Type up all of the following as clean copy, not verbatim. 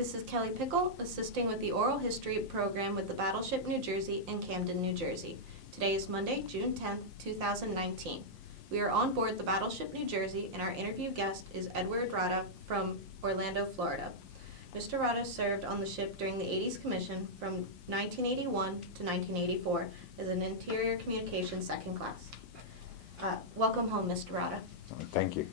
This is Kelly Pickle, assisting with the Oral History program with the Battleship New Jersey in Camden, New Jersey. Today is Monday, June 10th, 2019. We are on board the Battleship New Jersey, and our interview guest is Edward Rodda from Orlando, Florida. Mr. Rodda served on the ship during the 80s Commission from 1981 to 1984 as an Interior Communications Second Class. Welcome home, Mr. Rodda. Thank you.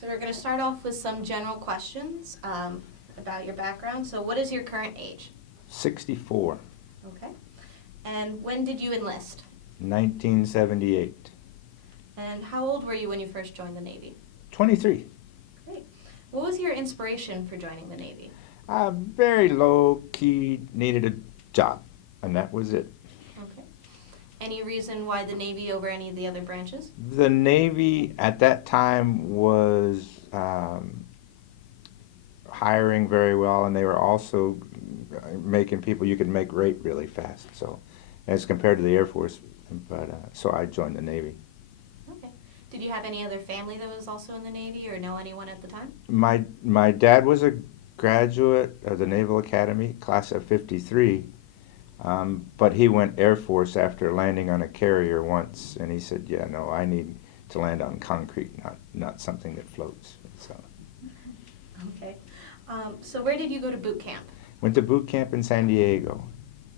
So we're going to start off with some general questions about your background. So what is your current age? 64. Okay. And when did you enlist? 1978. And how old were you when you first joined the Navy? 23. Great. What was your inspiration for joining the Navy? Very low-key, needed a job, and that was it. Okay. Any reason why the Navy over any of the other branches? The Navy at that time was hiring very well, and they were also making people you could make rate really fast. So, as compared to the Air Force, but so I joined the Navy. Okay. Did you have any other family that was also in the Navy, or know anyone at the time? My dad was a graduate of the Naval Academy, class of '53. But he went Air Force after landing on a carrier once, and he said, yeah, no, I need to land on concrete, not something that floats. So. Okay. So where did you go to boot camp? Went to boot camp in San Diego.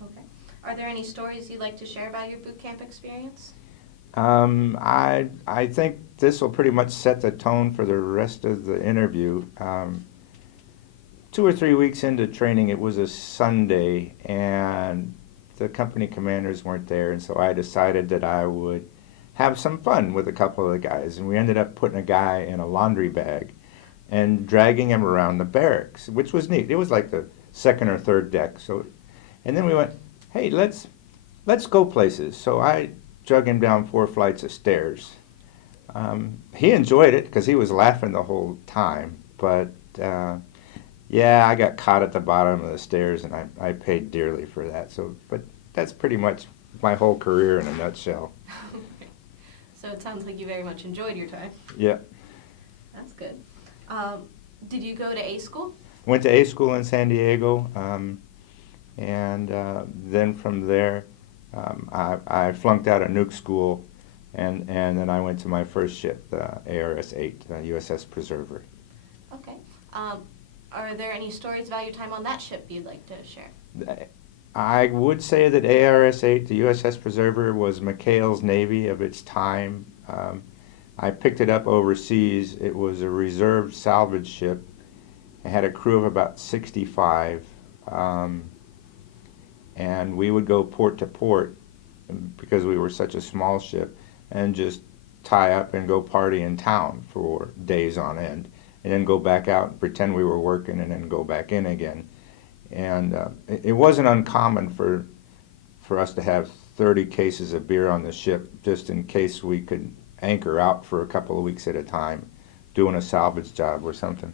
Okay. Are there any stories you'd like to share about your boot camp experience? I think this will pretty much set the tone for the rest of the interview. 2 or 3 weeks into training, it was a Sunday, and the company commanders weren't there, and so I decided that I would have some fun with a couple of the guys, and we ended up putting a guy in a laundry bag and dragging him around the barracks, which was neat. It was like the second or third deck. So, and then we went, hey, let's go places. So I drug him down 4 flights of stairs. He enjoyed it because he was laughing the whole time, but yeah, I got caught at the bottom of the stairs, and I paid dearly for that. So, but that's pretty much my whole career in a nutshell. So it sounds like you very much enjoyed your time. Yeah. That's good. Did you go to A school? Went to A school in San Diego, and then from there, I flunked out of nuke school, and then I went to my first ship, the ARS-8, USS Preserver. Okay. Are there any stories about your time on that ship you'd like to share? I would say that ARS-8, the USS Preserver, was McHale's Navy of its time. I picked it up overseas. It was a reserve salvage ship. It had a crew of about 65, and we would go port to port because we were such a small ship, and just tie up and go party in town for days on end, and then go back out and pretend we were working, and then go back in again. And it wasn't uncommon for us to have 30 cases of beer on the ship, just in case we could anchor out for a couple of weeks at a time doing a salvage job or something.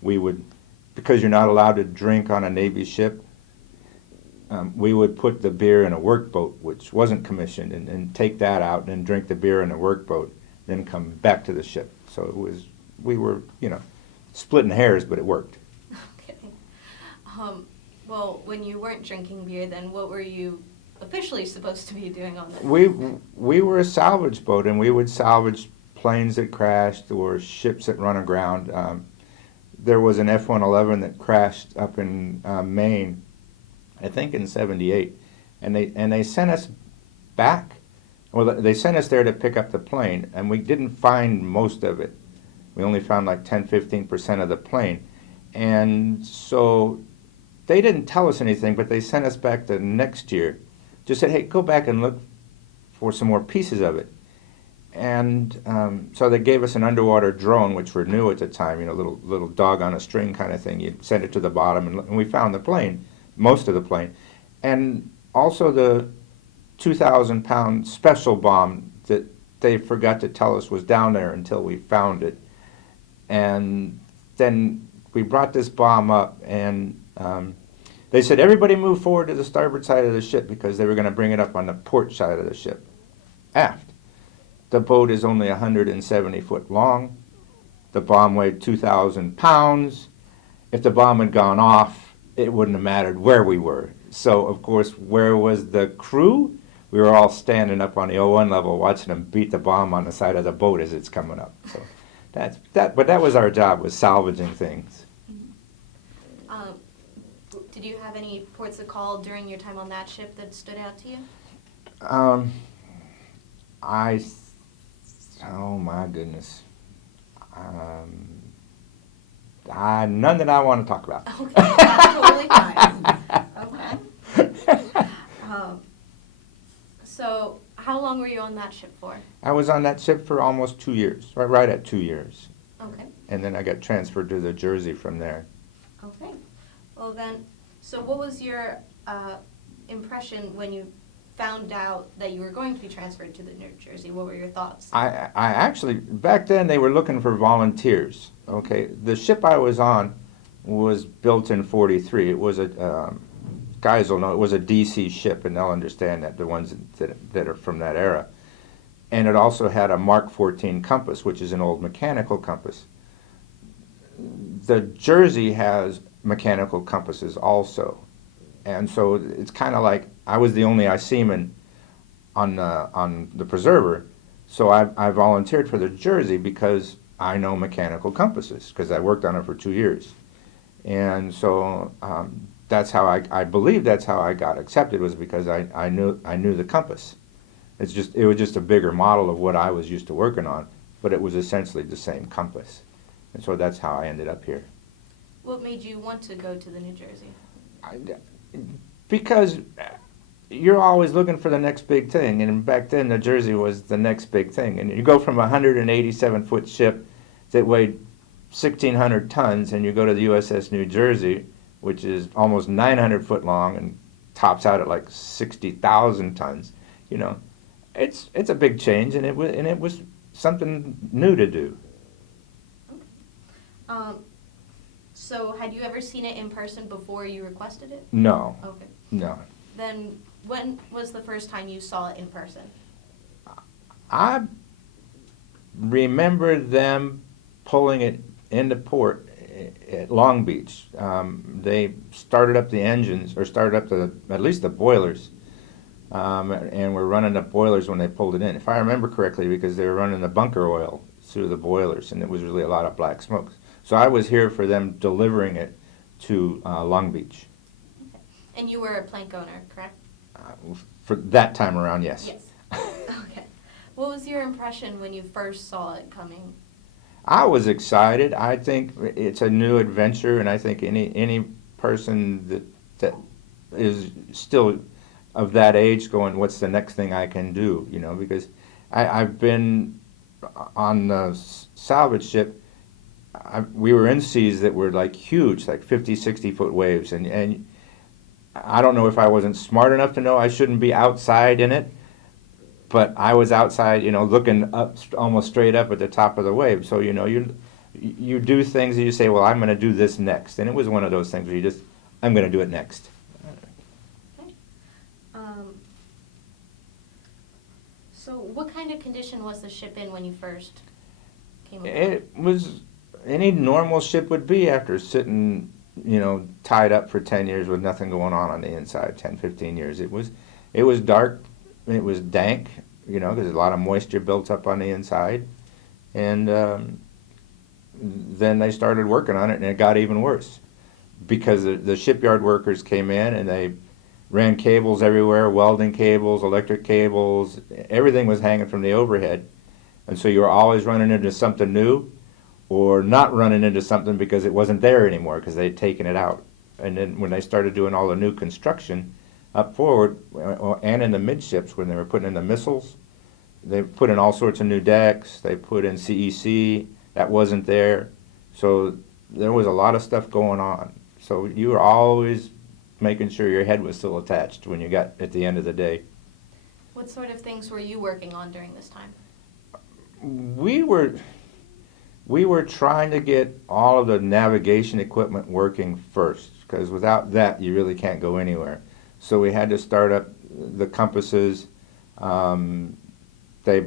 We would, because you're not allowed to drink on a Navy ship, we would put the beer in a workboat, which wasn't commissioned, and take that out and then drink the beer in the workboat, then come back to the ship. So it was, we were, splitting hairs, but it worked. Okay. Well, when you weren't drinking beer, then what were you officially supposed to be doing on the We were a salvage boat, and we would salvage planes that crashed or ships that run aground. There was an F-111 that crashed up in Maine, I think in '78, and they sent us back. Well, they sent us there to pick up the plane, and we didn't find most of it. We only found like 10-15% of the plane, and so they didn't tell us anything, but they sent us back the next year. Just said, hey, go back and look for some more pieces of it. And so they gave us an underwater drone, which were new at the time, little dog on a string kind of thing. You'd send it to the bottom, and we found the plane, most of the plane. And also the 2,000-pound special bomb that they forgot to tell us was down there until we found it. And then we brought this bomb up, and they said, everybody move forward to the starboard side of the ship, because they were going to bring it up on the port side of the ship, aft. The boat is only 170 foot long. The bomb weighed 2,000 pounds. If the bomb had gone off, it wouldn't have mattered where we were. So, of course, where was the crew? We were all standing up on the O1 level watching them beat the bomb on the side of the boat as it's coming up. So but that was our job, was salvaging things. Did you have any ports of call during your time on that ship that stood out to you? Oh my goodness. None that I want to talk about. Okay, that's totally fine. Okay. So, how long were you on that ship for? I was on that ship for almost 2 years, right at 2 years. Okay. And then I got transferred to the Jersey from there. Okay. Well then, so what was your impression when you found out that you were going to be transferred to the New Jersey? What were your thoughts? I actually, back then they were looking for volunteers. Okay, the ship I was on was built in '43. It was guys will know, it was a DC ship, and they'll understand that, the ones that are from that era. And it also had a Mark 14 compass, which is an old mechanical compass. The Jersey has mechanical compasses also. And so it's kind of like I was the only seaman on the Preserver, so I volunteered for the Jersey because I know mechanical compasses, because I worked on it for 2 years. And so that's how I believe that's how I got accepted, was because I knew the compass. It was just a bigger model of what I was used to working on, but it was essentially the same compass. And so that's how I ended up here. What made you want to go to the New Jersey? Because you're always looking for the next big thing, and back then the Jersey was the next big thing. And you go from a 187-foot ship that weighed 1,600 tons, and you go to the USS New Jersey, which is almost 900 foot long and tops out at like 60,000 tons. You know, it's a big change, and it was something new to do. So had you ever seen it in person before you requested it? No. Okay. No. Then when was the first time you saw it in person? I remember them pulling it into port at Long Beach. They started up the engines, or started up at least the boilers, and were running the boilers when they pulled it in. If I remember correctly, because they were running the bunker oil through the boilers, and it was really a lot of black smoke. So I was here for them delivering it to Long Beach. Okay. And you were a plank owner, correct? For that time around, yes. Yes. Okay. What was your impression when you first saw it coming? I was excited. I think it's a new adventure, and I think any person that is still of that age going, what's the next thing I can do? You know, because I've been on the salvage ship. We were in seas that were like huge, like 50, 60-foot waves, and I don't know if I wasn't smart enough to know I shouldn't be outside in it, but I was outside, you know, looking up, almost straight up at the top of the wave. So, you know, you do things and you say, well, I'm going to do this next. And it was one of those things where I'm going to do it next. Okay. So what kind of condition was the ship in when you first came aboard? It was any normal ship would be after sitting, you know, tied up for 10 years with nothing going on the inside, 10, 15 years. It was dark. It was dank, you know, because a lot of moisture built up on the inside. And then they started working on it, and it got even worse because the shipyard workers came in and they ran cables everywhere, welding cables, electric cables. Everything was hanging from the overhead. And so you were always running into something new or not running into something because it wasn't there anymore because they'd taken it out. And then when they started doing all the new construction up forward and in the midships, when they were putting in the missiles, they put in all sorts of new decks. They put in CEC. That wasn't there. So there was a lot of stuff going on. So you were always making sure your head was still attached when you got at the end of the day. What sort of things were you working on during this time? We were trying to get all of the navigation equipment working first, because without that you really can't go anywhere. So we had to start up the compasses. They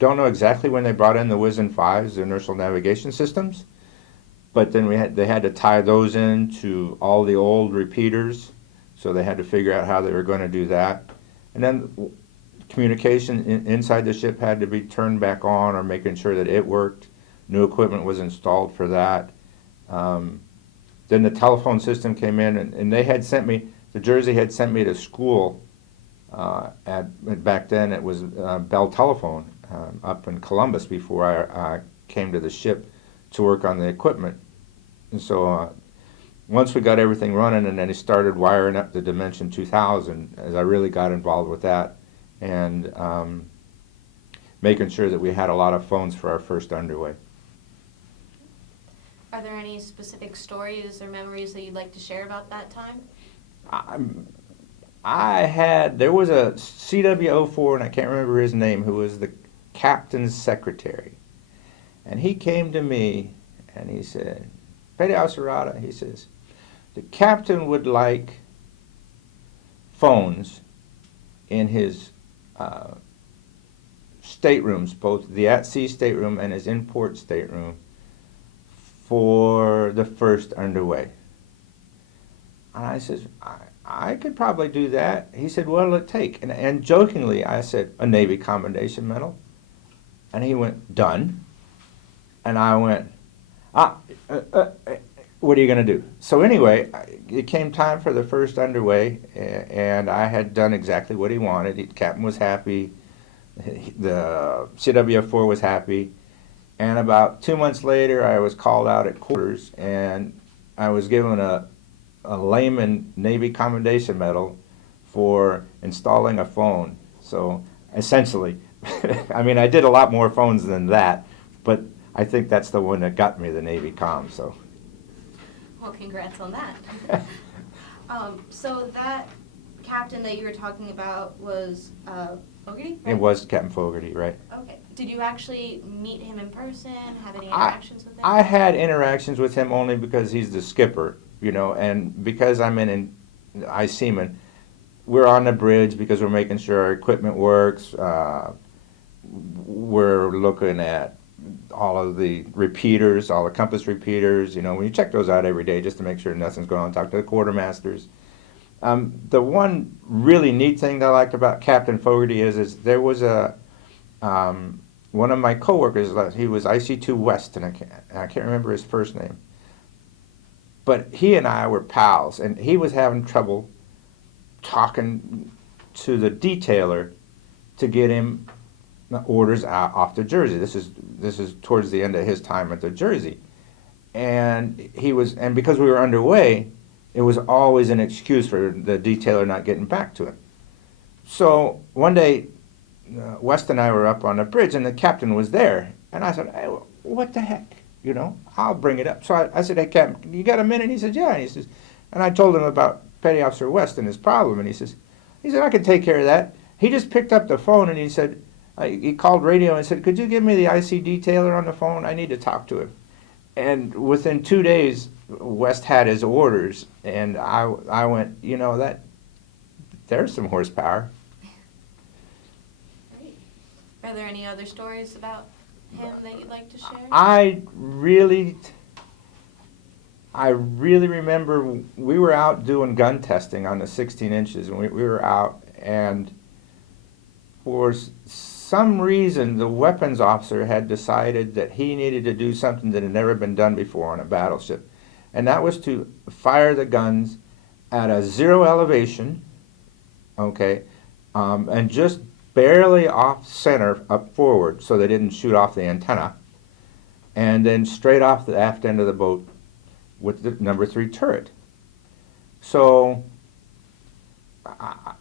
don't know exactly when they brought in the WIS-5s, the inertial navigation systems, but then they had to tie those into all the old repeaters, so they had to figure out how they were going to do that. And then communication inside the ship had to be turned back on, or making sure that it worked. New equipment was installed for that. Then the telephone system came in, and they had sent me, the Jersey had sent me to school back then it was Bell Telephone up in Columbus before I came to the ship to work on the equipment. And so once we got everything running, and then he started wiring up the Dimension 2000, as I really got involved with that, and making sure that we had a lot of phones for our first underway. Are there any specific stories or memories that you'd like to share about that time? There was a CW04, and I can't remember his name, who was the captain's secretary. And he came to me and he said, Petty Officer Rodda, he says, the captain would like phones in his staterooms, both the at-sea stateroom and his in-port stateroom, for the first underway. And I says, I could probably do that. He said, what'll it take? And jokingly, I said, a Navy Commendation Medal. And he went, done. And I went, what are you going to do? So anyway, it came time for the first underway, and I had done exactly what he wanted. The captain was happy. The CW4 was happy. And about 2 months later, I was called out at quarters, and I was given a layman Navy Commendation Medal for installing a phone. So essentially, I mean, I did a lot more phones than that, but I think that's the one that got me the Navy Com. So. Well, congrats on that. So that captain that you were talking about was Fogarty, right? It was Captain Fogarty, right? Okay. Did you actually meet him in person, have any interactions with him? I had interactions with him only because he's the skipper, you know, and because I'm in seaman, we're on the bridge because we're making sure our equipment works. We're looking at all of the repeaters, all the compass repeaters, you know, when you check those out every day just to make sure nothing's going on, talk to the quartermasters. The one really neat thing that I liked about Captain Fogarty is there was one of my coworkers, he was IC2 West, and I can't remember his first name. But he and I were pals, and he was having trouble talking to the detailer to get him orders out off the Jersey. This is towards the end of his time at the Jersey. And because we were underway, it was always an excuse for the detailer not getting back to him. So one day, West and I were up on the bridge, and the captain was there. And I said, hey, what the heck? You know, I'll bring it up. So I said, hey, Captain, you got a minute? He said, yeah. And he says, and I told him about Petty Officer West and his problem. And he said, I can take care of that. He just picked up the phone, and he said, he called radio and said, could you give me the IC detailer on the phone? I need to talk to him. And within 2 days, West had his orders, and I went, you know, there's some horsepower. Great. Are there any other stories about him that you'd like to share? I really remember we were out doing gun testing on the 16 inches, and we were out, and for some reason the weapons officer had decided that he needed to do something that had never been done before on a battleship, and that was to fire the guns at a 0 elevation, okay, and just barely off center up forward so they didn't shoot off the antenna, and then straight off the aft end of the boat with the number 3 turret. So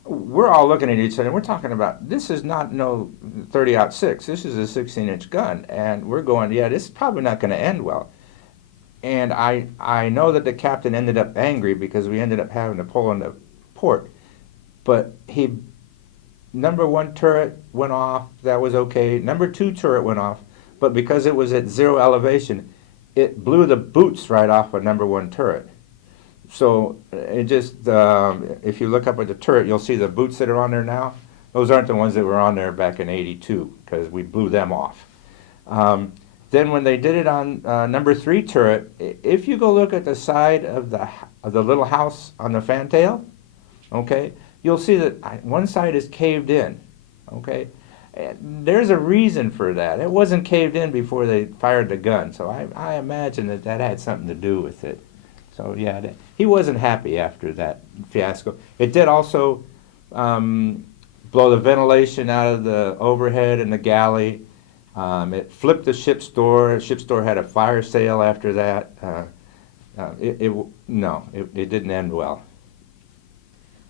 we're all looking at each other, and we're talking about, this is not no 30-06, this is a 16-inch gun, and we're going, yeah, this is probably not going to end well. And I know that the captain ended up angry because we ended up having to pull into port, but number 1 turret went off, that was okay. Number 2 turret went off, but because it was at 0 elevation, it blew the boots right off of number 1 turret. So it just, if you look up at the turret, you'll see the boots that are on there now. Those aren't the ones that were on there back in '82 because we blew them off. Then when they did it on number 3 turret, if you go look at the side of the little house on the fantail, okay, you'll see that one side is caved in, okay. And there's a reason for that. It wasn't caved in before they fired the gun, so I imagine that had something to do with it. So yeah, he wasn't happy after that fiasco. It did also blow the ventilation out of the overhead and the galley. It flipped the ship's door. The ship's door had a fire sale after that. It didn't end well.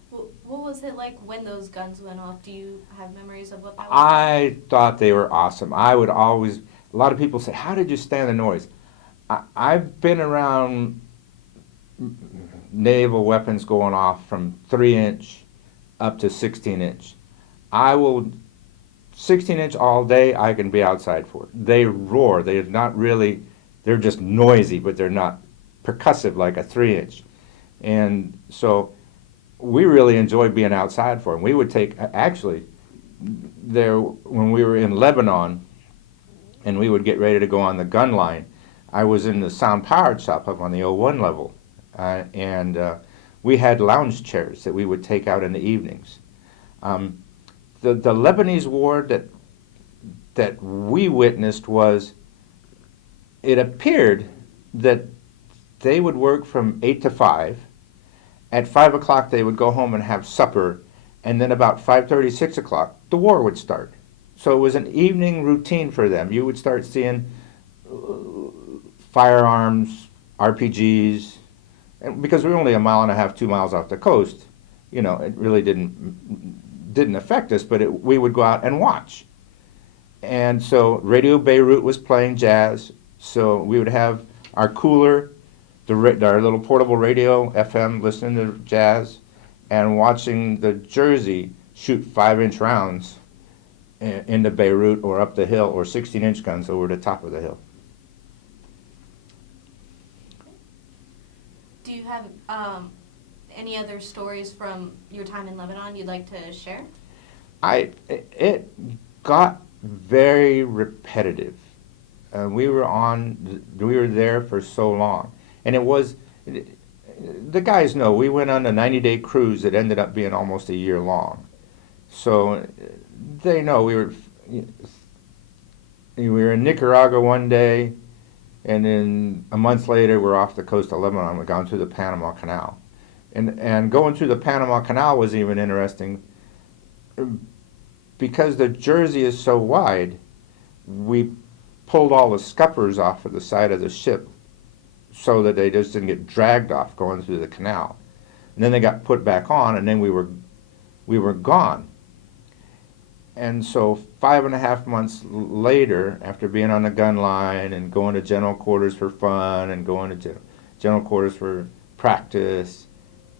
What was it like when those guns went off? Do you have memories of what that was? I thought they were awesome. I would always, a lot of people say, how did you stand the noise? I've been around naval weapons going off from 3-inch up to 16-inch. 16-inch all day, I can be outside for it. They roar. They're not really, they're just noisy, but they're not percussive like a 3-inch. And so we really enjoyed being outside for them. We would take, actually, when we were in Lebanon and we would get ready to go on the gun line, I was in the sound powered shop up on the 01 level. And we had lounge chairs that we would take out in the evenings. The Lebanese war that we witnessed was, it appeared that they would work from 8 to 5. At 5 o'clock they would go home and have supper, and then about 5:30, 6 o'clock, the war would start. So it was an evening routine for them. You would start seeing firearms, RPGs, and because we were only 1.5 miles, 2 miles off the coast, you know, it really didn't affect us, but we would go out and watch. And so Radio Beirut was playing jazz, so we would have our cooler, our little portable radio, FM, listening to jazz, and watching the Jersey shoot 5-inch rounds into Beirut or up the hill, or 16-inch guns over the top of the hill. Do you have any other stories from your time in Lebanon you'd like to share? It got very repetitive. We were there for so long. And the guys know, we went on a 90-day cruise that ended up being almost a year long. So they know we were in Nicaragua one day, and then a month later we're off the coast of Lebanon. We've gone through the Panama Canal. And going through the Panama Canal was even interesting because the Jersey is so wide. We pulled all the scuppers off of the side of the ship so that they just didn't get dragged off going through the canal. And then they got put back on, and then we were gone. And so 5.5 months later, after being on the gun line and going to general quarters for fun and going to general quarters for practice,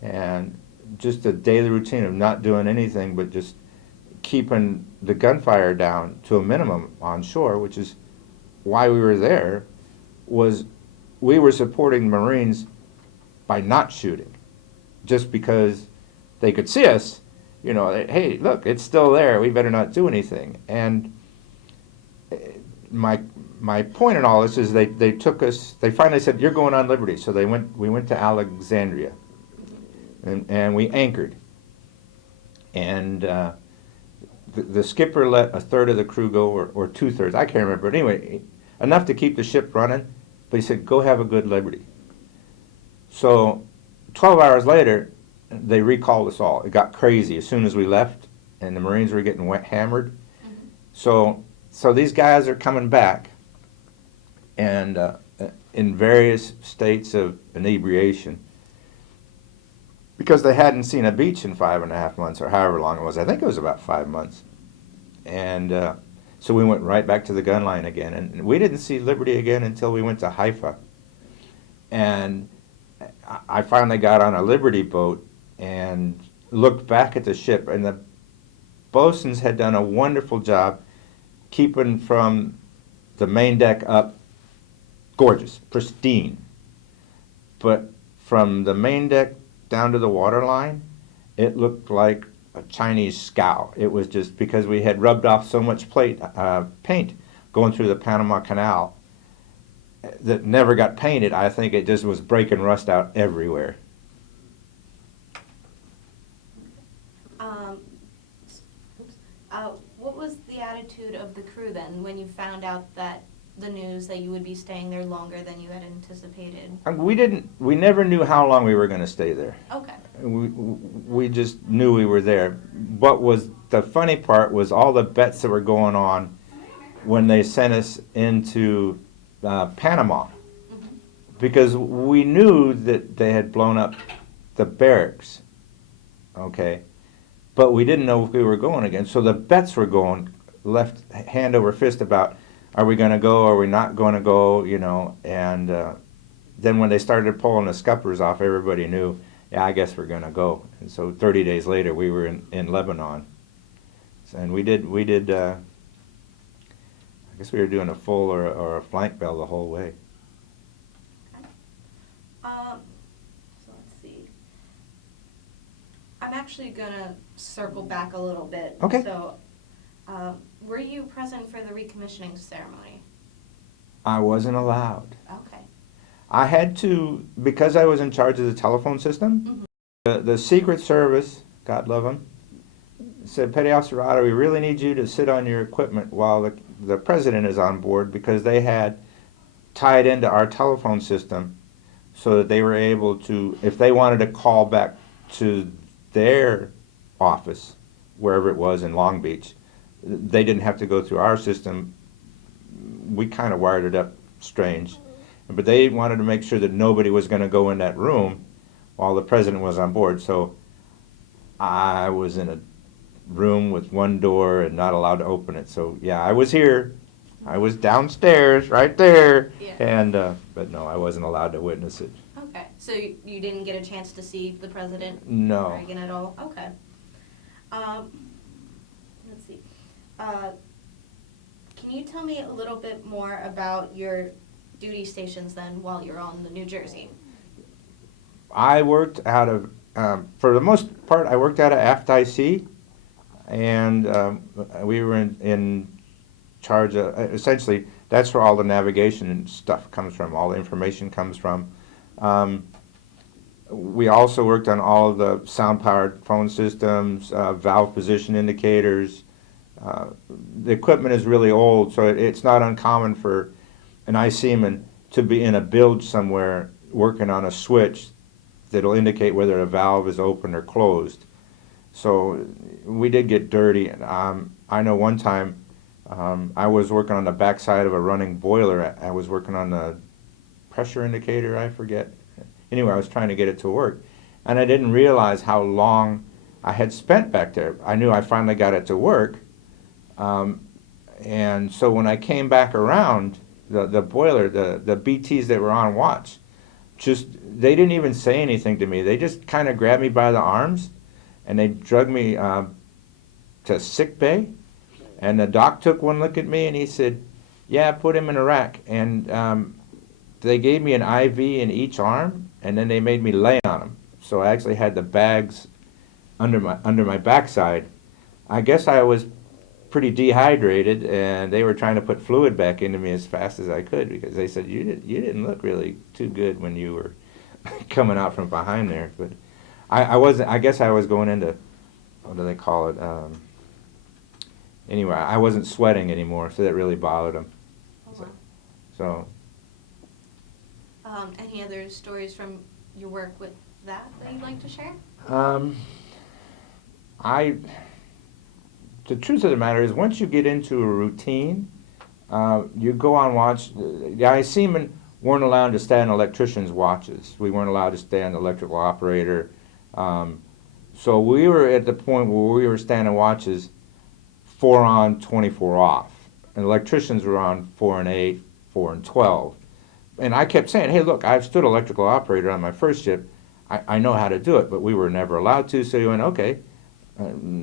and just a daily routine of not doing anything but just keeping the gunfire down to a minimum on shore, which is why we were there, was we were supporting Marines by not shooting, just because they could see us, you know, hey, look, it's still there, we better not do anything. And my point in all this is they took us, they finally said, you're going on liberty. So we went to Alexandria, and we anchored. And the skipper let a third of the crew go, or 2/3, I can't remember. But anyway, enough to keep the ship running, but he said, go have a good liberty. So 12 hours later, they recalled us all. It got crazy as soon as we left, and the Marines were getting hammered. Mm-hmm. So these guys are coming back, and in various states of inebriation, because they hadn't seen a beach in 5.5 months, or however long it was. I think it was about 5 months. And so we went right back to the gun line again. And we didn't see liberty again until we went to Haifa. And I finally got on a Liberty boat and looked back at the ship. And the bosuns had done a wonderful job keeping from the main deck up gorgeous, pristine. But from the main deck down to the water line, it looked like a Chinese scow. It was just because we had rubbed off so much paint going through the Panama Canal that never got painted. I think it just was breaking rust out everywhere. What was the attitude of the crew then when you found out that the news that you would be staying there longer than you had anticipated? We never knew how long we were going to stay there. Okay. We just knew we were there. What was the funny part was all the bets that were going on when they sent us into Panama, because we knew that they had blown up the barracks, okay, but we didn't know if we were going again. So the bets were going left hand over fist about, are we going to go, are we not going to go, you know, and then when they started pulling the scuppers off, everybody knew, yeah, I guess we're going to go. And so 30 days later, we were in Lebanon. And we did I guess we were doing a full or a flank bell the whole way. So let's see. I'm actually going to circle back a little bit. Okay. So, were you present for the recommissioning ceremony? I wasn't allowed. Okay. I had to, because I was in charge of the telephone system, the Secret Service, God love them, said, Petty Officer Rodda, we really need you to sit on your equipment while the president is on board, because they had tied into our telephone system so that they were able to, if they wanted to call back to their office, wherever it was in Long Beach, they didn't have to go through our system. We kind of wired it up strange. But they wanted to make sure that nobody was going to go in that room while the president was on board. So I was in a room with one door and not allowed to open it. So yeah, I was here. I was downstairs, right there. Yeah. And but no, I wasn't allowed to witness it. Okay. So you didn't get a chance to see the president? No. Reagan at all? Okay. Let's see. Can you tell me a little bit more about your duty stations then while you're on the New Jersey? I worked out of, for the most part, I worked out of Aft IC, and we were in charge of, essentially, that's where all the navigation and stuff comes from, all the information comes from. We also worked on all of the sound-powered phone systems, valve position indicators. The equipment is really old, so it's not uncommon for an IC-man to be in a bilge somewhere working on a switch that'll indicate whether a valve is open or closed. So we did get dirty. I know one time I was working on the backside of a running boiler. I was working on the pressure indicator, I forget. Anyway, I was trying to get it to work. And I didn't realize how long I had spent back there. I knew I finally got it to work. And so when I came back around, the boiler, the BTs that were on watch, they didn't even say anything to me. They just kind of grabbed me by the arms and they dragged me to sick bay. And the doc took one look at me and he said, yeah, put him in a rack. And they gave me an IV in each arm and then they made me lay on them. So I actually had the bags under my backside. I guess I was pretty dehydrated, and they were trying to put fluid back into me as fast as I could, because they said you didn't look really too good when you were coming out from behind there. But I wasn't. I guess I was going into, what do they call it? Anyway, I wasn't sweating anymore, so that really bothered them. Oh, wow. So. Any other stories from your work with that you'd like to share? The truth of the matter is, once you get into a routine, you go on watch. The IC-men weren't allowed to stay on electricians' watches. We weren't allowed to stay on the electrical operator. So we were at the point where we were staying on watches 4 on, 24 off. And electricians were on 4 and 8, 4 and 12. And I kept saying, hey, look, I've stood electrical operator on my first ship. I know how to do it, but we were never allowed to. So you went, okay.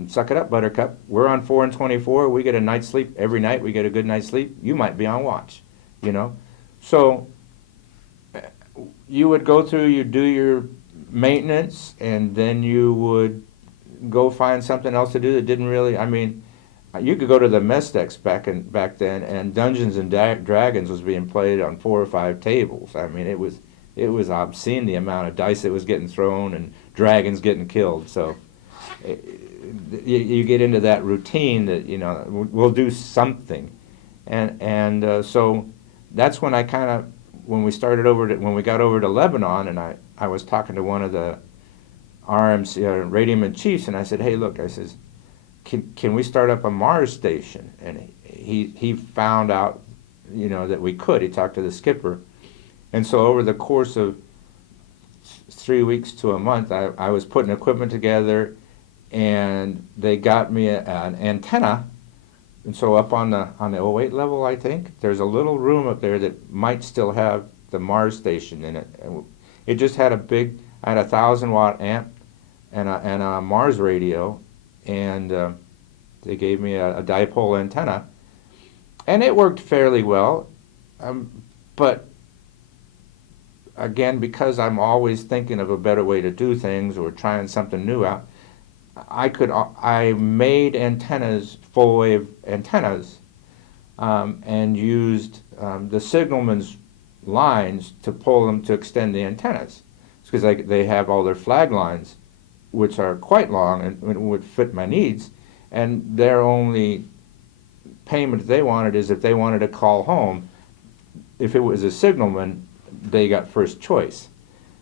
Suck it up, Buttercup. We're on 4 and 24. We get a night's sleep every night. We get a good night's sleep. You might be on watch, you know. So you would go through, you do your maintenance, and then you would go find something else to do that didn't really, I mean, you could go to the mess decks back then, and Dungeons and Dragons was being played on 4 or 5 tables. I mean, it was obscene the amount of dice that was getting thrown and dragons getting killed. So you get into that routine that we'll do something, and so that's when I kind of when we got over to Lebanon, and I was talking to one of the RMC Radium Chiefs, and I said, hey, look, I says, can we start up a Mars station? And he found out, that we could. He talked to the skipper. And so over the course of 3 weeks to a month, I was putting equipment together, and they got me an antenna. And so up on the 08 level, I think, there's a little room up there that might still have the Mars station in it. It just had I had a 1,000-watt amp and a Mars radio, and they gave me a dipole antenna, and it worked fairly well. But again, because I'm always thinking of a better way to do things or trying something new out, I made antennas, full wave antennas, and used the signalman's lines to pull them to extend the antennas, because they have all their flag lines, which are quite long and would fit my needs, and their only payment they wanted is if they wanted to call home. If it was a signalman, they got first choice.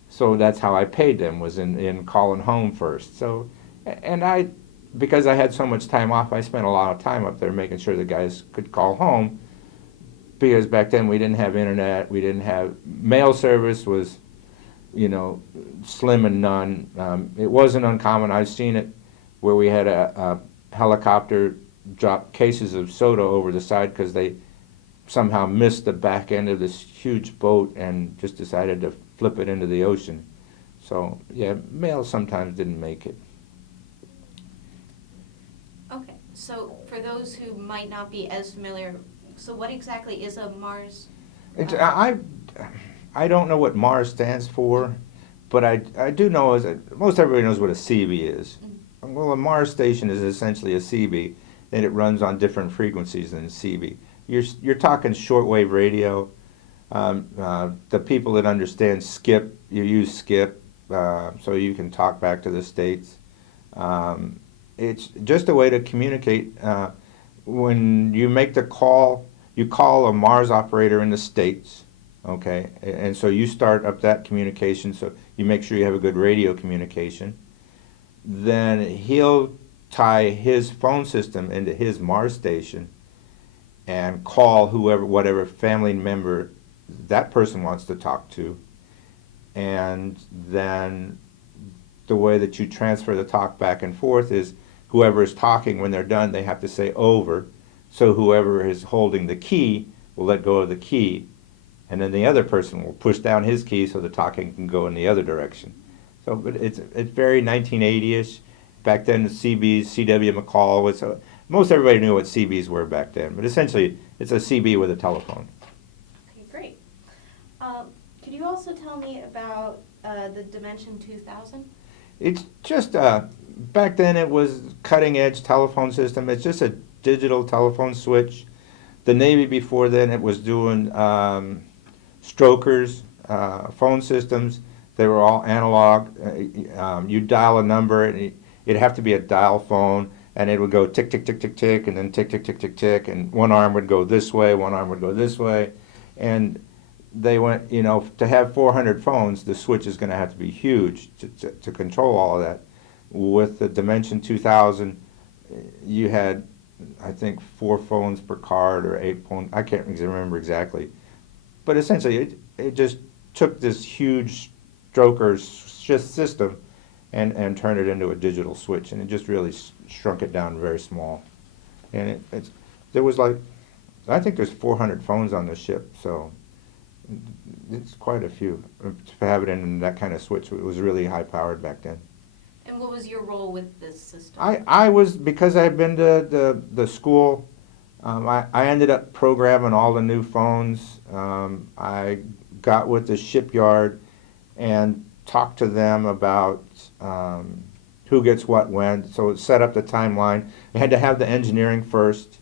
So that's how I paid them, was in calling home first. So, and because I had so much time off, I spent a lot of time up there making sure the guys could call home, because back then we didn't have internet, we didn't have mail service, was slim and none. It wasn't uncommon. I've seen it where we had a helicopter drop cases of soda over the side because they somehow missed the back end of this huge boat and just decided to flip it into the ocean. So yeah, mail sometimes didn't make it. Okay, so for those who might not be as familiar, so what exactly is a Mars? I don't know what Mars stands for, but I do know most everybody knows what a CB is. Mm-hmm. Well, a Mars station is essentially a CB, and it runs on different frequencies than CB. You're talking shortwave radio. The people that understand skip, you use skip, so you can talk back to the States. It's just a way to communicate. When you make the call, you call a Mars operator in the States, okay? And so you start up that communication, so you make sure you have a good radio communication. Then he'll tie his phone system into his Mars station and call whatever family member that person wants to talk to. And then the way that you transfer the talk back and forth is whoever is talking, when they're done, they have to say over. So whoever is holding the key will let go of the key, and then the other person will push down his key so the talking can go in the other direction. So, but it's very 1980-ish. Back then, the CBs, C.W. McCall was. Most everybody knew what CBs were back then, but essentially, it's a CB with a telephone. Okay, great. Could you also tell me about the Dimension 2000? It's just back then it was cutting-edge telephone system. It's just a digital telephone switch. The Navy before then, it was doing strokers, phone systems. They were all analog. You dial a number, and it'd have to be a dial phone, and it would go tick, tick, tick, tick, tick, and then tick, tick, tick, tick, tick, and one arm would go this way, one arm would go this way. And they went, to have 400 phones, the switch is going to have to be huge to control all of that. With the Dimension 2000, you had, I think, 4 phones per card or 8 phones. I can't remember exactly. But essentially, it just took this huge stroker system and turned it into a digital switch, and it just really shrunk it down very small. And there was I think there's 400 phones on the ship, so it's quite a few. To have it in that kind of switch, it was really high powered back then. And what was your role with this system? I was, because I had been to the school, I ended up programming all the new phones. I got with the shipyard and talked to them about who gets what when. So it set up the timeline. They had to have the engineering first,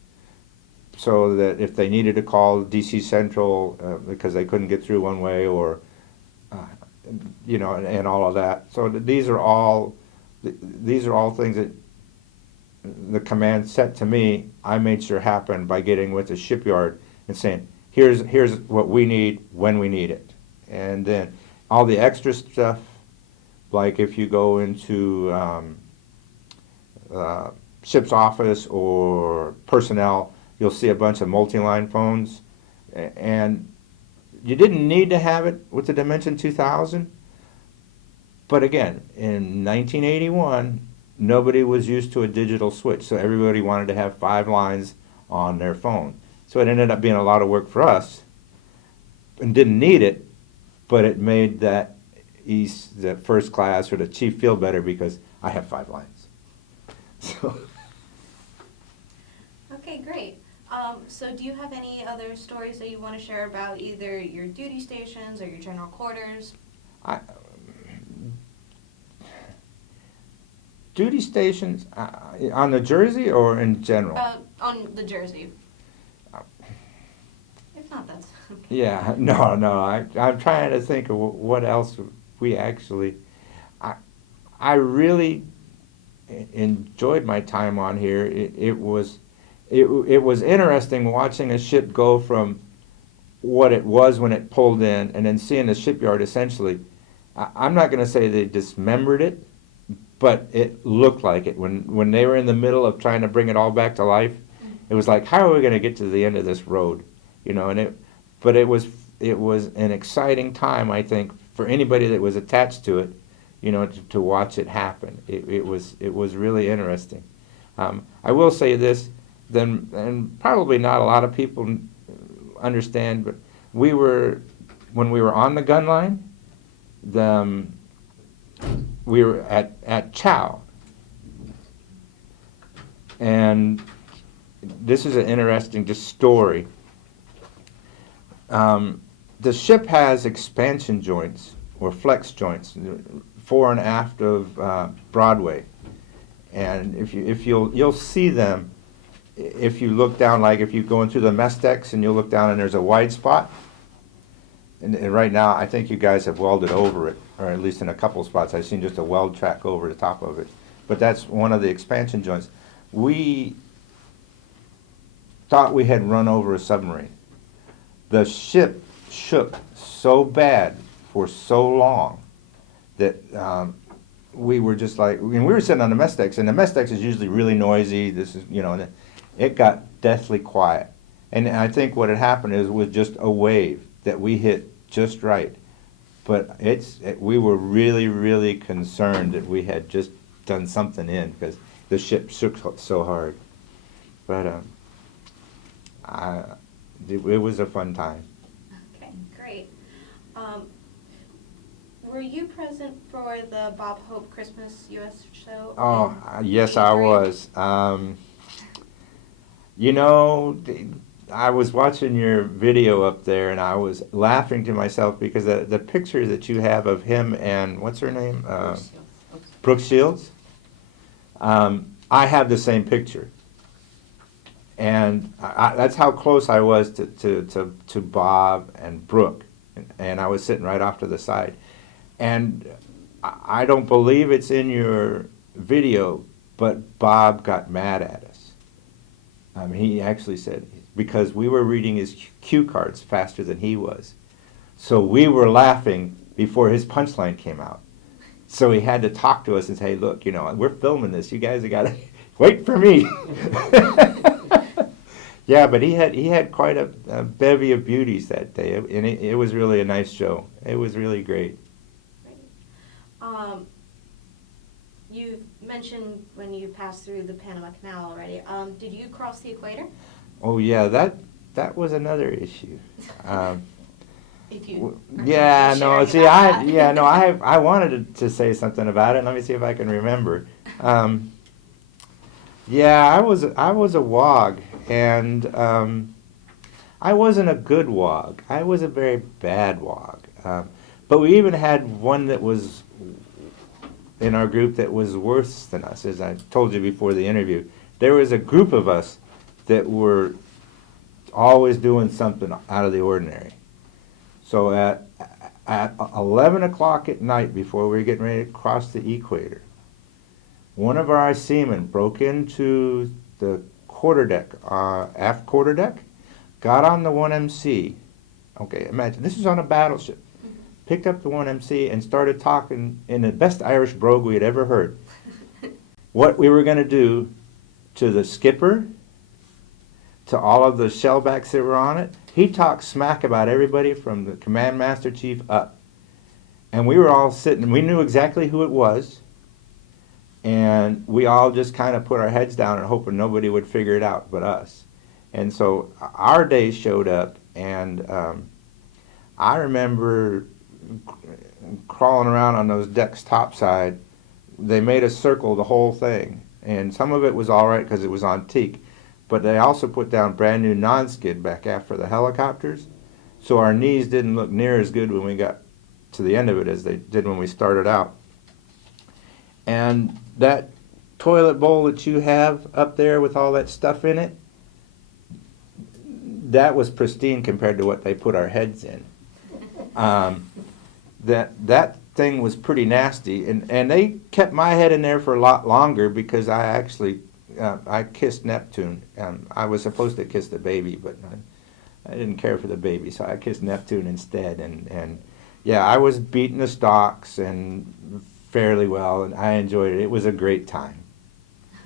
so that if they needed to call DC Central because they couldn't get through one way, or uh, and all of that. So these are all things that the command set to me. I made sure happen by getting with the shipyard and saying, here's what we need when we need it. And then all the extra stuff, like if you go into ship's office or personnel, you'll see a bunch of multi-line phones. And you didn't need to have it with the Dimension 2000. But again, in 1981, nobody was used to a digital switch, so everybody wanted to have 5 lines on their phone. So it ended up being a lot of work for us, and didn't need it, but it made the first class or the chief feel better because I have 5 lines. So. Okay, great. So do you have any other stories that you want to share about either your duty stations or your general quarters? Duty stations on the Jersey or in general? On the Jersey. If not, that's okay. Yeah, no. I'm trying to think of what else we actually. I really enjoyed my time on here. It was interesting watching a ship go from what it was when it pulled in, and then seeing the shipyard essentially. I'm not going to say they dismembered it, but it looked like it. When they were in the middle of trying to bring it all back to life, it was like, how are we going to get to the end of this road? But it was an exciting time, I think, for anybody that was attached to it, to watch it happen. It was really interesting. I will say this, and probably not a lot of people understand, but when we were on the gun line, we were at Chow, and this is an interesting story. The ship has expansion joints or flex joints, fore and aft of Broadway, and if you'll see them if you look down, like if you go into the mess decks and you look down and there's a wide spot. And right now, I think you guys have welded over it, or at least in a couple spots. I've seen just a weld track over the top of it. But that's one of the expansion joints. We thought we had run over a submarine. The ship shook so bad for so long that we were just like, we were sitting on the mess decks, and the mess decks is usually really noisy. This is, it got deathly quiet. And I think what had happened was just a wave that we hit just right. But we were really, really concerned that we had just done something in, because the ship shook so hard. But it was a fun time. Okay, great. Were you present for the Bob Hope Christmas U.S. show? Oh, yes, I was. I was watching your video up there, and I was laughing to myself because the picture that you have of him and, what's her name? Brooke Shields. I have the same picture. And that's how close I was to Bob and Brooke. And I was sitting right off to the side. And I don't believe it's in your video, but Bob got mad at us. He actually said, because we were reading his cue cards faster than he was. So we were laughing before his punchline came out. So he had to talk to us and say, hey, look, we're filming this. You guys have got to wait for me. Yeah, but he had quite a bevy of beauties that day, and it was really a nice show. It was really great. You mentioned when you passed through the Panama Canal already. Did you cross the equator? Oh yeah, that was another issue. If you I wanted to say something about it. Let me see if I can remember. I was a WOG, and I wasn't a good WOG. I was a very bad WOG. But we even had one that was in our group that was worse than us, as I told you before the interview. There was a group of us that were always doing something out of the ordinary. So at 11 o'clock at night, before we were getting ready to cross the equator, one of our seamen broke into the quarterdeck, aft quarterdeck, got on the 1MC. Okay, imagine, this is on a battleship. Picked up the 1MC and started talking in the best Irish brogue we had ever heard. What we were going to do to the skipper, to all of the shellbacks that were on it. He talked smack about everybody from the command master chief up. And we were all sitting, we knew exactly who it was, and we all just kind of put our heads down and hoping nobody would figure it out but us. And so our day showed up, and I remember crawling around on those decks topside. They made us circle the whole thing, and some of it was all right because it was on teak, but they also put down brand new non-skid back after the helicopters, so our knees didn't look near as good when we got to the end of it as they did when we started out. And that toilet bowl that you have up there with all that stuff in it, that was pristine compared to what they put our heads in. That thing was pretty nasty, and they kept my head in there for a lot longer because I actually I kissed Neptune. I was supposed to kiss the baby, but I didn't care for the baby, so I kissed Neptune instead. And yeah, I was beating the stocks and fairly well, and I enjoyed it. It was a great time.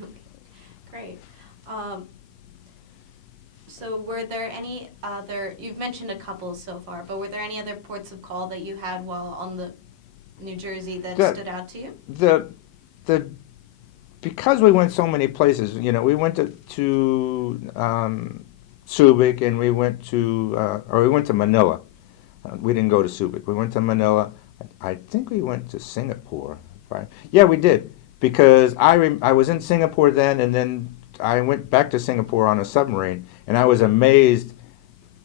Okay, great. So were there any other, you've mentioned a couple so far, but were there any other ports of call that you had while on the New Jersey that stood out to you? Because we went so many places, you know, we went to Subic, and we went to Manila. We didn't go to Subic. We went to Manila. I think we went to Singapore. Right? Yeah, we did, because I was in Singapore then, and then I went back to Singapore on a submarine, and I was amazed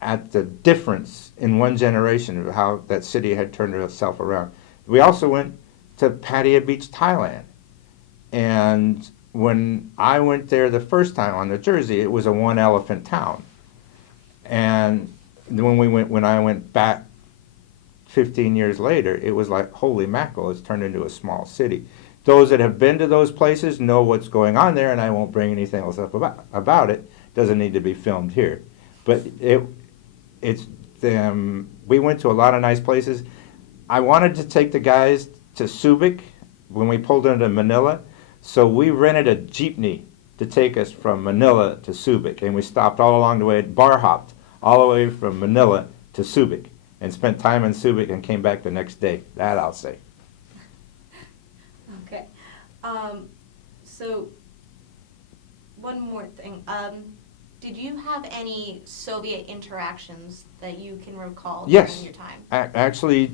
at the difference in one generation of how that city had turned itself around. We also went to Pattaya Beach, Thailand. And when I went there the first time on the Jersey, it was a one-elephant town. And when I went back 15 years later, it was like, holy mackerel, it's turned into a small city. Those that have been to those places know what's going on there, and I won't bring anything else up about it. Doesn't need to be filmed here. But we went to a lot of nice places. I wanted to take the guys to Subic when we pulled into Manila, so we rented a jeepney to take us from Manila to Subic, and we stopped all along the way, bar hopped all the way from Manila to Subic, and spent time in Subic and came back the next day. That I'll say. Okay. So one more thing. Did you have any Soviet interactions that you can recall during your time? Actually,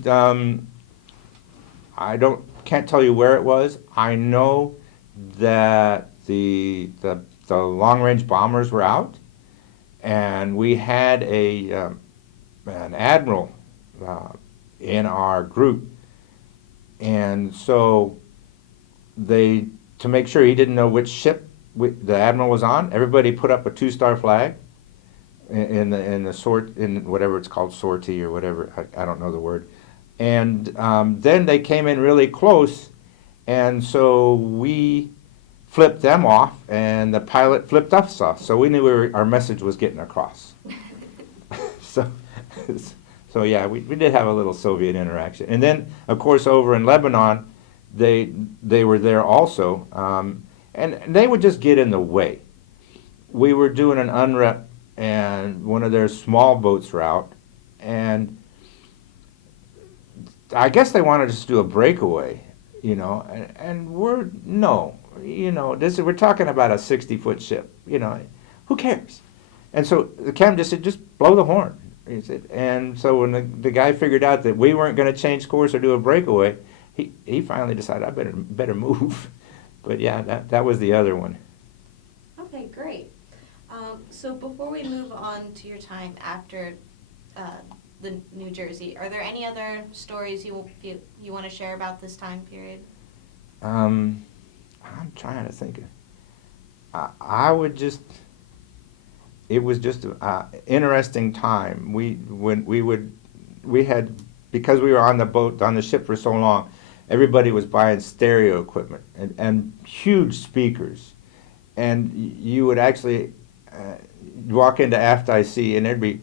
I can't tell you where it was. I know that the long-range bombers were out, and we had an admiral in our group, and so to make sure he didn't know which ship the admiral was on, everybody put up a 2-star flag in whatever it's called, sortie or whatever. I don't know the word. And then they came in really close, and so we flipped them off, and the pilot flipped us off. So we knew our message was getting across. So yeah, we did have a little Soviet interaction. And then, of course, over in Lebanon, they were there also, and they would just get in the way. We were doing an UNREP, and one of their small boats were out, and I guess they wanted us to do a breakaway, you know, and we're talking about a 60-foot ship, you know, who cares? And so the captain just said, just blow the horn. He said, and so when the guy figured out that we weren't going to change course or do a breakaway, he finally decided, I better move. But yeah, that was the other one. Okay, great. So before we move on to your time after the New Jersey, are there any other stories you want to share about this time period? I'm trying to think. I would just. It was just an interesting time. We had, because we were on the boat, on the ship for so long, everybody was buying stereo equipment and huge speakers. And you would actually walk into Aft IC and there'd be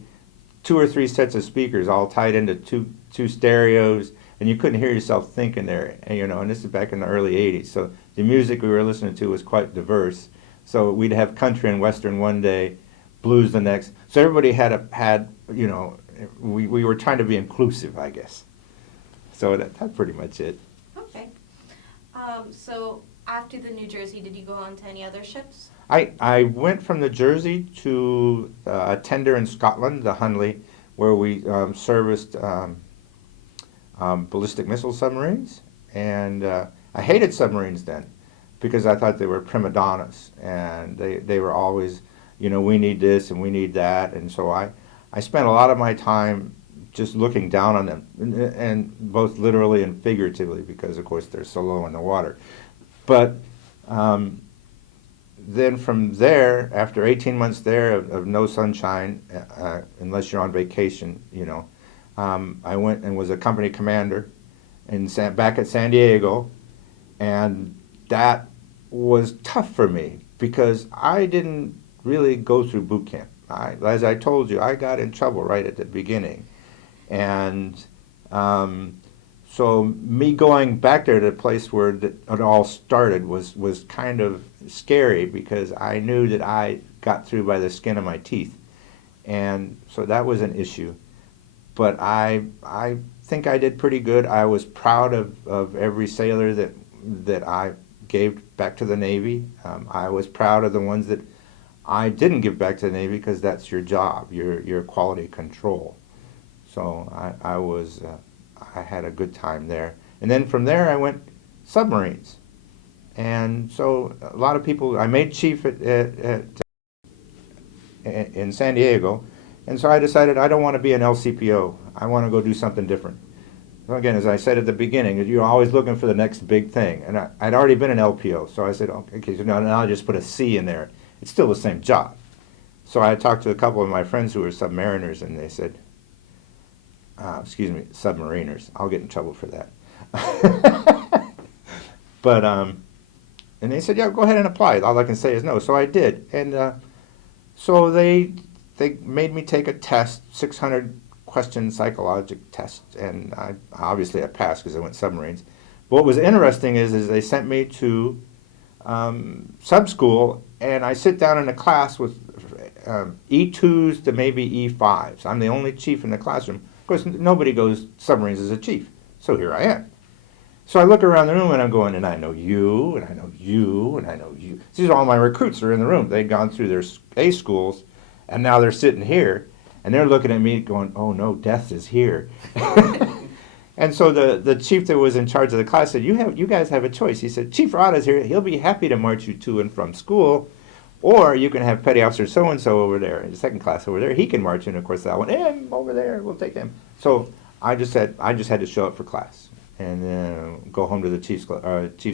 two or three sets of speakers all tied into two stereos, and you couldn't hear yourself thinking there. And this is back in the early 80s. So the music we were listening to was quite diverse. So we'd have country and western one day, blues the next. So everybody we were trying to be inclusive, I guess. So that's pretty much it. Okay. So after the New Jersey, did you go on to any other ships? I went from the Jersey to a tender in Scotland, the Hunley, where we serviced ballistic missile submarines. And I hated submarines then because I thought they were prima donnas. And they were always, we need this and we need that. And so I spent a lot of my time just looking down on them, and both literally and figuratively, because, of course, they're so low in the water. But then from there, after 18 months there of no sunshine, unless you're on vacation, I went and was a company commander back at San Diego, and that was tough for me because I didn't really go through boot camp. As I told you, I got in trouble right at the beginning. And so me going back there to the place where it all started was kind of scary because I knew that I got through by the skin of my teeth. And so that was an issue. But I think I did pretty good. I was proud of every sailor that I gave back to the Navy. I was proud of the ones that I didn't give back to the Navy because that's your job, your quality control. So I had a good time there. And then from there I went submarines. And so a lot of people, I made chief in San Diego. And so I decided I don't want to be an LCPO. I want to go do something different. Well, again, as I said at the beginning, you're always looking for the next big thing. And I'd already been an LPO. So I said, okay, so now I'll just put a C in there. It's still the same job. So I talked to a couple of my friends who were submariners, and they said, submariners. I'll get in trouble for that. But, and they said, yeah, go ahead and apply. All I can say is no. So I did. And so they made me take a test, 600 question psychological test, and I passed because I went submarines. But what was interesting is they sent me to sub school, and I sit down in a class with E2s to maybe E5s. I'm the only chief in the classroom. Of course, nobody goes submarines as a chief, so here I am. So I look around the room and I'm going, and I know you, and I know you, and I know you. These are all my recruits that are in the room. They'd gone through their A schools, and now they're sitting here, and they're looking at me going, oh no, death is here. And so the chief that was in charge of the class said, you guys have a choice. He said, Chief Rodda's here. He'll be happy to march you to and from school, or you can have Petty Officer so-and-so over there, in the second class over there. He can march you. And of course, that one, him over there, we'll take him. So I just had to show up for class and then go home to the chief's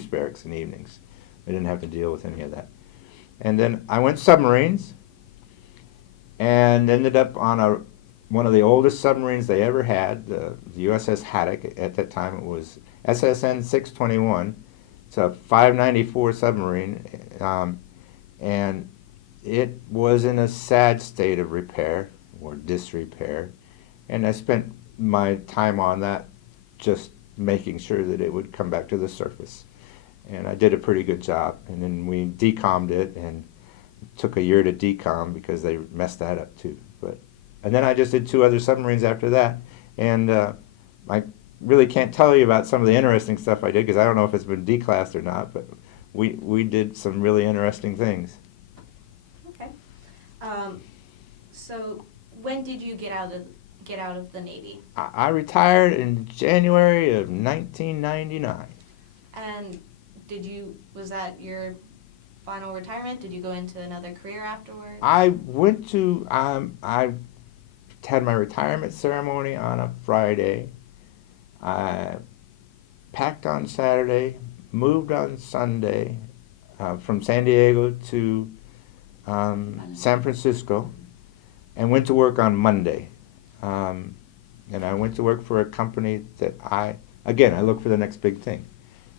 barracks in the evenings. I didn't have to deal with any of that. And then I went submarines and ended up on one of the oldest submarines they ever had, the USS Haddock. At that time it was SSN 621. It's a 594 submarine, and it was in a sad state of repair or disrepair. And I spent my time on that just making sure that it would come back to the surface. And I did a pretty good job. And then we decommed it, and it took a year to decom because they messed that up too. And then I just did 2 other submarines after that. And I really can't tell you about some of the interesting stuff I did because I don't know if it's been declassed or not, but we did some really interesting things. Okay. So when did you get out of the Navy? I retired in January of 1999. And was that your final retirement? Did you go into another career afterwards? I went to, I had my retirement ceremony on a Friday. I packed on Saturday. moved on Sunday from San Diego to San Francisco, and went to work on Monday. And I went to work for a company that I look for the next big thing.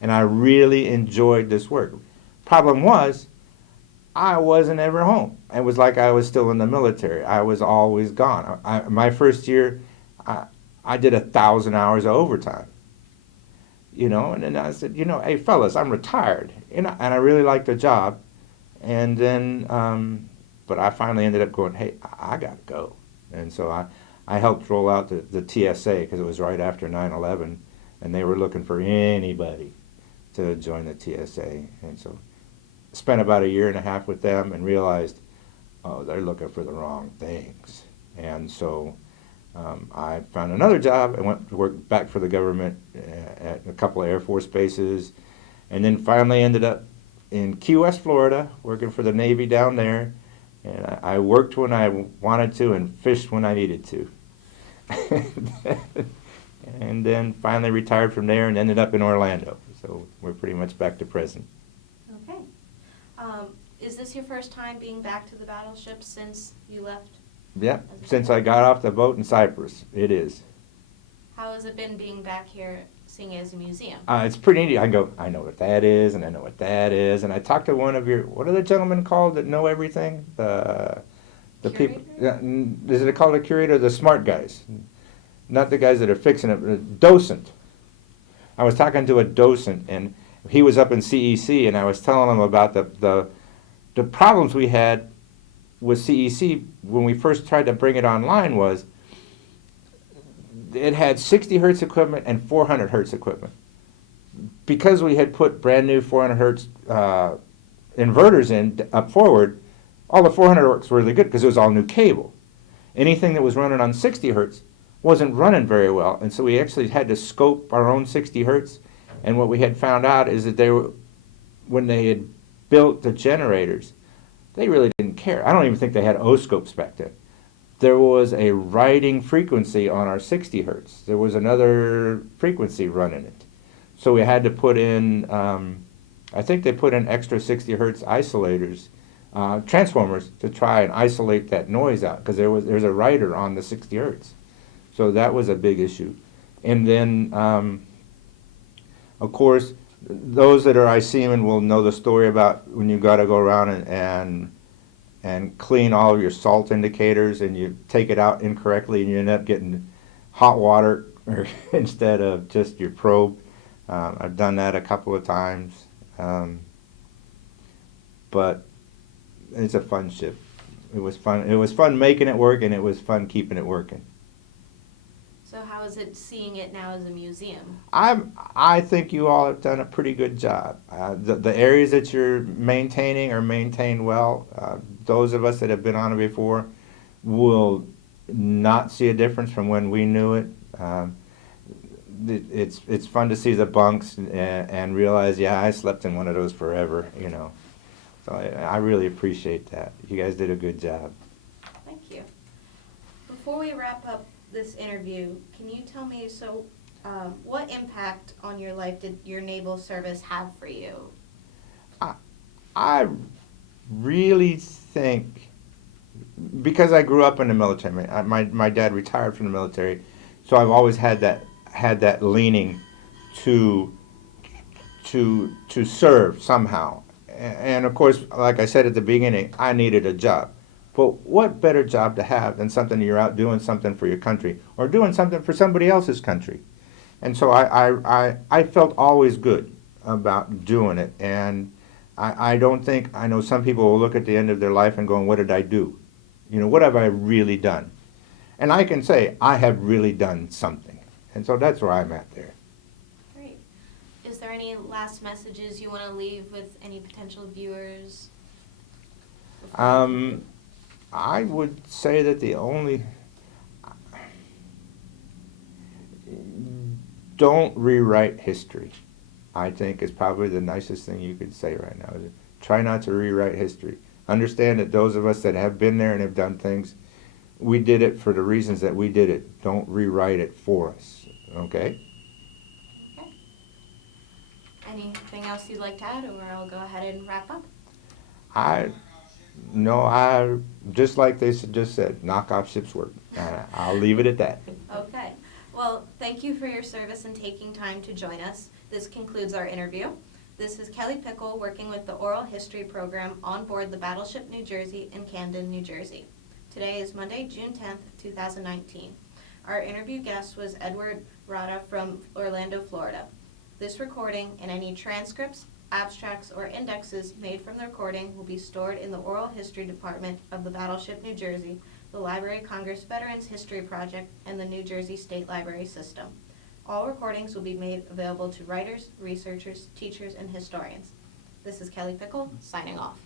And I really enjoyed this work. Problem was, I wasn't ever home. It was like I was still in the military. I was always gone. My first year, I did 1,000 hours of overtime. And then I said, hey fellas, I'm retired. And I really liked the job. And then, but I finally ended up going, hey, I gotta go. And so I helped roll out the TSA because it was right after 9/11, and they were looking for anybody to join the TSA. And so spent about 1.5 years with them and realized, oh, they're looking for the wrong things. And so I found another job and went to work back for the government at a couple of Air Force bases, and then finally ended up in Key West, Florida, working for the Navy down there. And I worked when I wanted to and fished when I needed to. And then finally retired from there and ended up in Orlando. So we're pretty much back to present. Okay. Is this your first time being back to the battleship since you left? Yep, since I got off the boat in Cyprus, it is. How has it been being back here, seeing it as a museum? It's pretty neat. I know what that is, and I know what that is. And I talked to one of what are the gentlemen called that know everything? The people. Is it called a curator? The smart guys. Not the guys that are fixing it, but a docent. I was talking to a docent, and he was up in CEC, and I was telling him about the problems we had with CEC when we first tried to bring it online. Was it had 60 hertz equipment and 400 hertz equipment. Because we had put brand new 400 hertz inverters in up forward, all the 400 works really good because it was all new cable. Anything that was running on 60 hertz wasn't running very well, and so we actually had to scope our own 60 hertz. And what we had found out is that when they had built the generators, they really didn't care. I don't even think they had O-scopes back then. There was a riding frequency on our 60 hertz. There was another frequency running it. So we had to put in, I think they put in extra 60 hertz isolators, transformers, to try and isolate that noise out, because there's a rider on the 60 hertz. So that was a big issue. And then, of course, those that are ICMan will know the story about when you got to go around and clean all of your salt indicators, and you take it out incorrectly and you end up getting hot water instead of just your probe. I've done that a couple of times. But it's a fun ship. It was fun. It was fun making it work, and it was fun keeping it working. So how is it seeing it now as a museum? I think you all have done a pretty good job. The areas that you're maintaining are maintained well. Those of us that have been on it before will not see a difference from when we knew it. It's fun to see the bunks and realize, yeah, I slept in one of those forever, So I really appreciate that. You guys did a good job. Thank you. Before we wrap up this interview, can you tell me, what impact on your life did your naval service have for you? I really think, because I grew up in the military, my dad retired from the military, so I've always had that leaning to serve somehow. And of course, like I said at the beginning, I needed a job. But what better job to have than something you're out doing something for your country or doing something for somebody else's country? And so I felt always good about doing it. And I don't think, I know some people will look at the end of their life and going, what did I do? What have I really done? And I can say, I have really done something. And so that's where I'm at there. Great. Is there any last messages you want to leave with any potential viewers? I would say that don't rewrite history, I think, is probably the nicest thing you could say right now. Try not to rewrite history. Understand that those of us that have been there and have done things, we did it for the reasons that we did it. Don't rewrite it for us, okay? Okay. Anything else you'd like to add, or I'll go ahead and wrap up? I just like they just said, knock off ship's work. I'll leave it at that. Okay. Well, thank you for your service and taking time to join us. This concludes our interview. This is Kelly Pickle working with the Oral History Program on board the Battleship New Jersey in Camden, New Jersey. Today is Monday, June 10th, 2019. Our interview guest was Edward Rodda from Orlando, Florida. This recording and any transcripts, abstracts, or indexes made from the recording will be stored in the Oral History Department of the Battleship New Jersey, the Library of Congress Veterans History Project, and the New Jersey State Library System. All recordings will be made available to writers, researchers, teachers, and historians. This is Kelly Pickle, signing off.